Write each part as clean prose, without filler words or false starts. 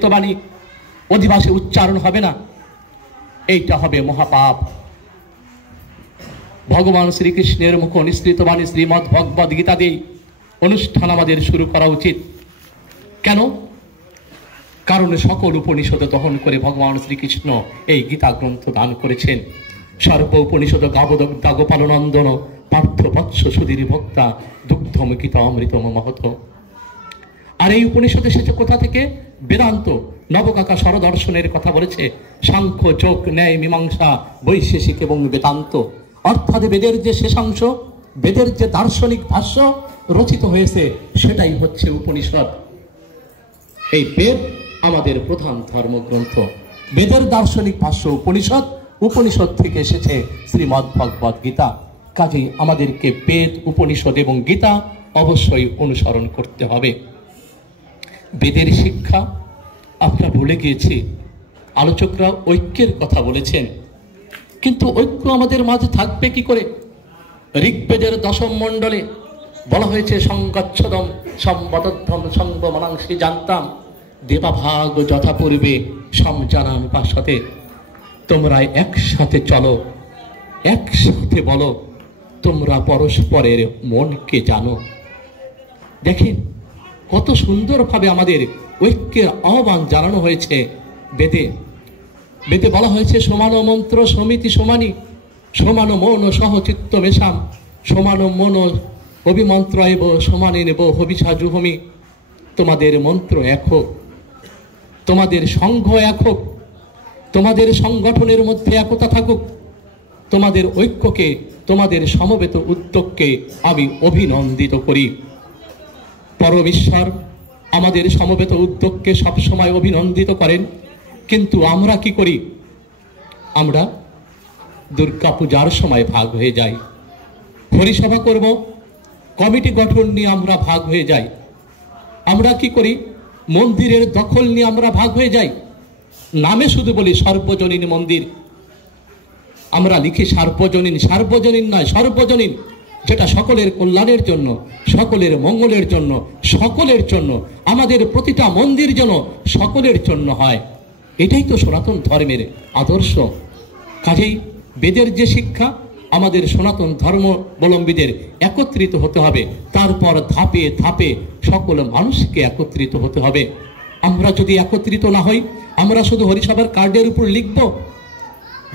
বাণী অধিবাসে উচ্চারণ হবে না, এইটা হবে মহাপাপ। ভগবান শ্রীকৃষ্ণের মুখ নিঃসৃত বাণী শ্রীমদ্ ভগবদ গীতা দিয়ে অনুষ্ঠান আমাদের শুরু করা উচিত। কেন? কারণ সকল উপনিষদে দহন করে ভগবান শ্রীকৃষ্ণ এই গীতা গ্রন্থ দান করেছেন। সর্ব উপনিষদ গাবদগ্ধা গোপালনন্দন পার্থ বৎস সুধীর ভক্তা দুগ্ধম গীতা অমৃতম মহত। আর এই উপনিষদ এসেছে কোথা থেকে? বেদান্ত। নবকাকা স্বরদর্শনের কথা বলেছে, সাংখ্য যোগ ন্যায় মীমাংসা বৈশেষিক এবং বেদান্ত। অর্থাৎ বেদের যে শেষাংশ, বেদের যে দার্শনিক ভাষ্য রচিত হয়েছে সেটাই হচ্ছে উপনিষদ। এই বেদ আমাদের প্রধান ধর্মগ্রন্থ। বেদের দার্শনিক ভাষ্য উপনিষদ, উপনিষদ থেকে এসেছে শ্রীমদ্ ভগবদ গীতা। কাজেই আমাদেরকে বেদ, উপনিষদ এবং গীতা অবশ্যই অনুসরণ করতে হবে। বেদের শিক্ষা আমরা ভুলে গিয়েছি। আলোচকরা ঐক্যের কথা বলেছেন, কিন্তু ঐক্য আমাদের মাঝে থাকবে কি করে? ঋগ্বেদের দশম মণ্ডলে বলা হয়েছে, সংগচ্ছদম সম্বদ্ধম সংবমনাংশি জানতাম দেবাভাগ যথাপূর্বে সমজানাম পাশাতে। তোমরা একসাথে চলো, একসাথে বলো, তোমরা পরস্পরের মনকে জানো। দেখেন কত সুন্দরভাবে আমাদের ঐক্যের আহ্বান জানানো হয়েছে বেদে। বেদে বলা হয়েছে, সমান মন্ত্র সমিতি সমানি, সমান মন সহচিত্ত মেশাম, সমান মন অভিমন্ত্র এব সমানে নেব হবিষা জুহমি। তোমাদের মন্ত্র এক হোক, তোমাদের সংঘ এক হোক, তোমাদের সংগঠনের মধ্যে একতা থাকুক। তোমাদের ঐক্যকে, তোমাদের সমবেত উদ্যোগকে আমি অভিনন্দিত করি। পরমেশ্বর আমাদের সমবেত উদ্যোগকে সবসময় অভিনন্দিত করেন, কিন্তু আমরা কি করি? আমরা দুর্গা পূজার সময় ভাগ হয়ে যাই, হরিসভা করব, কমিটি গঠন নিয়ে আমরা ভাগ হয়ে যাই। আমরা কি করি? মন্দিরের দখল নিয়ে আমরা ভাগ হয়ে যাই। নামে শুধু বলি সর্বজনীন মন্দির, আমরা লিখি সার্বজনীন। সার্বজনীন নয়, সর্বজনীন, যেটা সকলের কল্যাণের জন্য, সকলের মঙ্গলের জন্য, সকলের জন্য। আমাদের প্রতিটা মন্দির যেন সকলের জন্য হয়, এটাই তো সনাতন ধর্মের আদর্শ। কাজেই বেদের যে শিক্ষা, আমাদের সনাতন ধর্মাবলম্বীদের একত্রিত হতে হবে। তারপর ধাপে ধাপে সকল মানুষকে একত্রিত হতে হবে। আমরা যদি একত্রিত না হই, আমরা শুধু হরিসভার কার্ডের উপর লিখব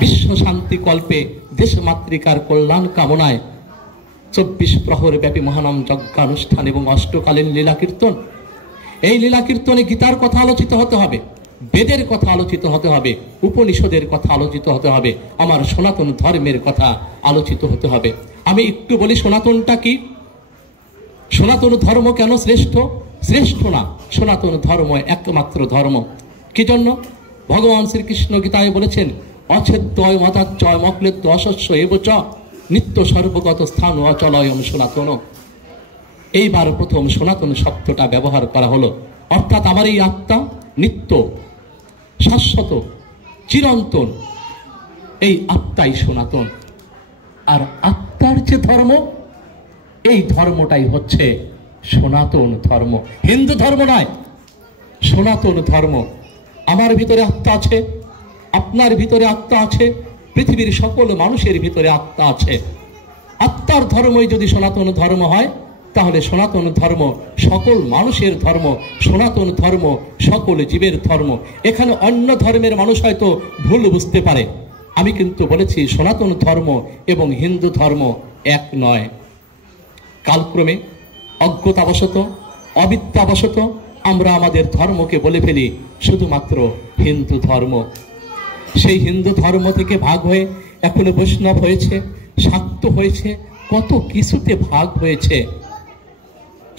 বিশ্ব শান্তি কল্পে দেশ মাতৃকার কল্যাণ কামনায় 24 প্রহর ব্যাপী মহানাম যজ্ঞানুষ্ঠান এবং অষ্টকালীন লীলা কীর্তন। এই লীলা কীর্তনে গীতার কথা আলোচিত হতে হবে, বেদের কথা আলোচিত হতে হবে, উপনিষদের কথা আলোচিত হতে হবে, আমার সনাতন ধর্মের কথা আলোচিত হতে হবে। আমি একটু বলি সনাতনটা কি, সনাতন ধর্ম কেন শ্রেষ্ঠ? শ্রেষ্ঠ না, সনাতন ধর্ম একমাত্র ধর্ম। কি জন্য? ভগবান শ্রীকৃষ্ণ গীতায় বলেছেন, অছেদ্যয় মতাচ্চয় মক্লেদ্য অশস্য এবচ নিত্য সর্বগত স্থান অচলয়ম সনাতন। এইবার প্রথম সনাতন শব্দটা ব্যবহার করা হলো। অর্থাৎ আমার এই আত্মা নিত্য, শাশ্বত, চিরন্তন, এই আত্মাই সনাতন। আর আত্মার যে ধর্ম, এই ধর্মটাই হচ্ছে সনাতন ধর্ম। হিন্দু ধর্ম নয়, সনাতন ধর্ম। আমার ভিতরে আত্মা আছে, আপনার ভিতরে আত্মা আছে, পৃথিবীর সকল মানুষের ভিতরে আত্মা আছে। আত্মার ধর্মই যদি সনাতন ধর্ম হয়, তাহলে সনাতন ধর্ম সকল মানুষের ধর্ম, সনাতন ধর্ম সকল জীবের ধর্ম। এখানে অন্য ধর্মের মানুষ হয়তো ভুল বুঝতে পারে। আমি কিন্তু বলেছি সনাতন ধর্ম এবং হিন্দু ধর্ম এক নয়। কালক্রমে অজ্ঞতাবশত, অবিদ্যাবশত আমরা আমাদের ধর্মকে বলে ফেলি শুধুমাত্র হিন্দু ধর্ম। সেই হিন্দু ধর্ম থেকে ভাগ হয়ে এখনো বৈষ্ণব হয়েছে, শাক্ত হয়েছে, কত কিছুতে ভাগ হয়েছে।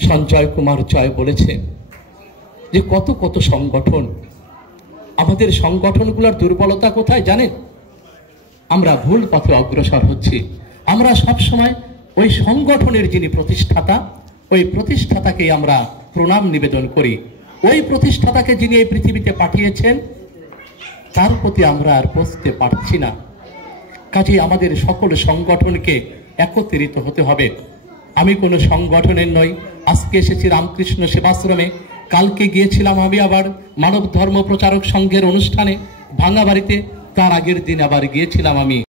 সঞ্জয় কুমার জয় বলেছে যে কত কত সংগঠন। আমাদের সংগঠনগুলোর দুর্বলতা কোথায় জানেন? আমরা ভুল পথে অগ্রসর হচ্ছি। আমরা সবসময় ওই সংগঠনের যিনি প্রতিষ্ঠাতা, ওই প্রতিষ্ঠাতাকে আমরা প্রণাম নিবেদন করি। ওই প্রতিষ্ঠাতাকে যিনি এই পৃথিবীতে পাঠিয়েছেন, তার প্রতি আমরা আর পৌঁছতে পারছি না। কাজে আমাদের সকল সংগঠনকে একত্রিত হতে হবে। আমি কোনো সংগঠনের নই। আজকে এসেছি রামকৃষ্ণ সেবাশ্রমে, কালকে গিয়েছিলাম আমি আবার মানব ধর্ম প্রচারক সংঘের অনুষ্ঠানে ভাঙাবাড়িতে, তার আগের দিন আবার গিয়েছিলাম আমি